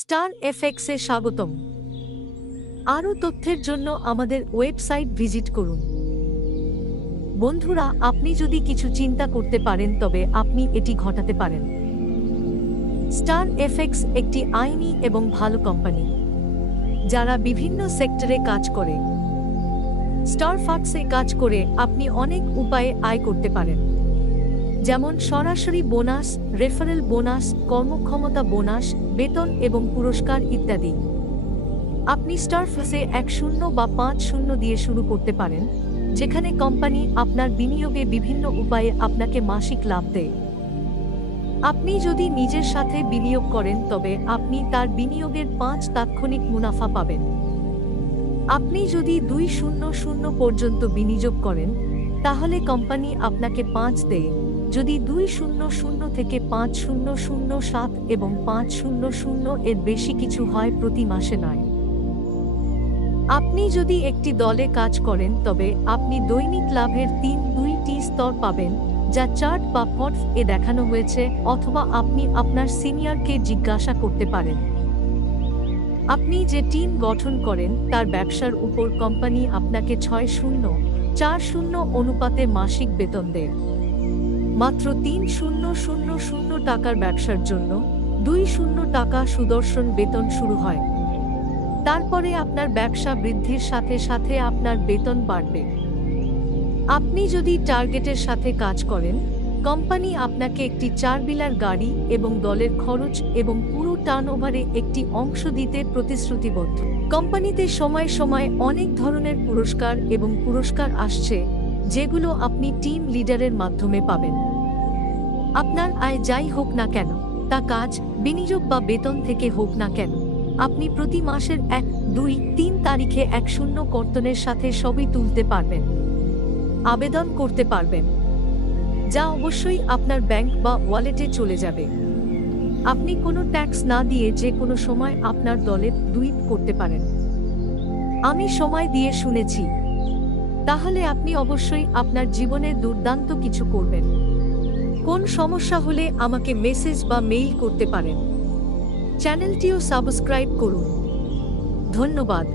Star এফএক্সে স্বাগতম। আরও তথ্যের জন্য আমাদের ওয়েবসাইট ভিজিট করুন। বন্ধুরা, আপনি যদি কিছু চিন্তা করতে পারেন তবে আপনি এটি ঘটাতে পারেন। স্টার এফএক্স একটি আইনি এবং ভালো কোম্পানি যারা বিভিন্ন সেক্টরে কাজ করে। স্টার ফাক্সে কাজ করে আপনি অনেক উপায়ে আয় করতে পারেন, যেমন সরাসরি বোনাস, রেফারেল বোনাস, কর্মক্ষমতা বোনাস, বেতন এবং পুরস্কার ইত্যাদি। আপনি স্টার ফাক্সে 10 বা 50 দিয়ে শুরু করতে পারেন, যেখানে কোম্পানি আপনার বিনিয়োগে বিভিন্ন উপায়ে আপনাকে মাসিক লাভ দেয়। আপনি যদি নিজের সাথে বিনিয়োগ করেন তবে আপনি তার বিনিয়োগের 5 তাৎক্ষণিক মুনাফা পাবেন। আপনি যদি 200 পর্যন্ত বিনিয়োগ করেন তাহলে কোম্পানি আপনাকে 5 দেয়। যদি 200 থেকে 5007 এবং 500 এর বেশি কিছু হয় প্রতি মাসে নয়। আপনি যদি একটি দলে কাজ করেন তবে আপনি দৈনিক লাভের 2টি স্তর পাবেন, যা চার্ট বা পটফ এ দেখানো হয়েছে, অথবা আপনি আপনার সিনিয়রকে জিজ্ঞাসা করতে পারেন। আপনি যে টিম গঠন করেন তার ব্যবসার উপর কোম্পানি আপনাকে 6040 অনুপাতে মাসিক বেতন দেয়। মাত্র 3000 টাকার ব্যবসার জন্য 20 টাকা সুদর্শন বেতন শুরু হয়। তারপরে আপনার ব্যবসা বৃদ্ধির সাথে সাথে আপনার বেতন বাড়বে। আপনি যদি টার্গেটের সাথে কাজ করেন, কোম্পানি আপনাকে একটি 4 বিলার গাড়ি এবং দলের খরচ এবং পুরো টার্নওভারে একটি অংশ দিতে প্রতিশ্রুতিবদ্ধ। কোম্পানিতে সময় সময় অনেক ধরনের পুরস্কার এবং পুরস্কার আসছে, যেগুলো আপনি টিম লিডারের মাধ্যমে পাবেন। আপনার আয় যাই হোক না কেন, তা কাজ, বিনিয়োগ বা বেতন থেকে হোক না কেন, আপনি প্রতি মাসের 1, 2, 3 তারিখে 10 কর্তনের সাথে সবই তুলতে পারবেন, আবেদন করতে পারবেন, যা অবশ্যই আপনার ব্যাংক বা ওয়ালেটে চলে যাবে। আপনি কোনো ট্যাক্স না দিয়ে যে কোনো সময় আপনার দলে দুইপ করতে পারেন। আমি সময় দিয়ে শুনেছি, তাহলে আপনি অবশ্যই আপনার জীবনে দুর্দান্ত কিছু করবেন। কোন সমস্যা হলে আমাকে মেসেজ বা মেইল করতে পারেন। চ্যানেলটিও সাবস্ক্রাইব করুন। ধন্যবাদ।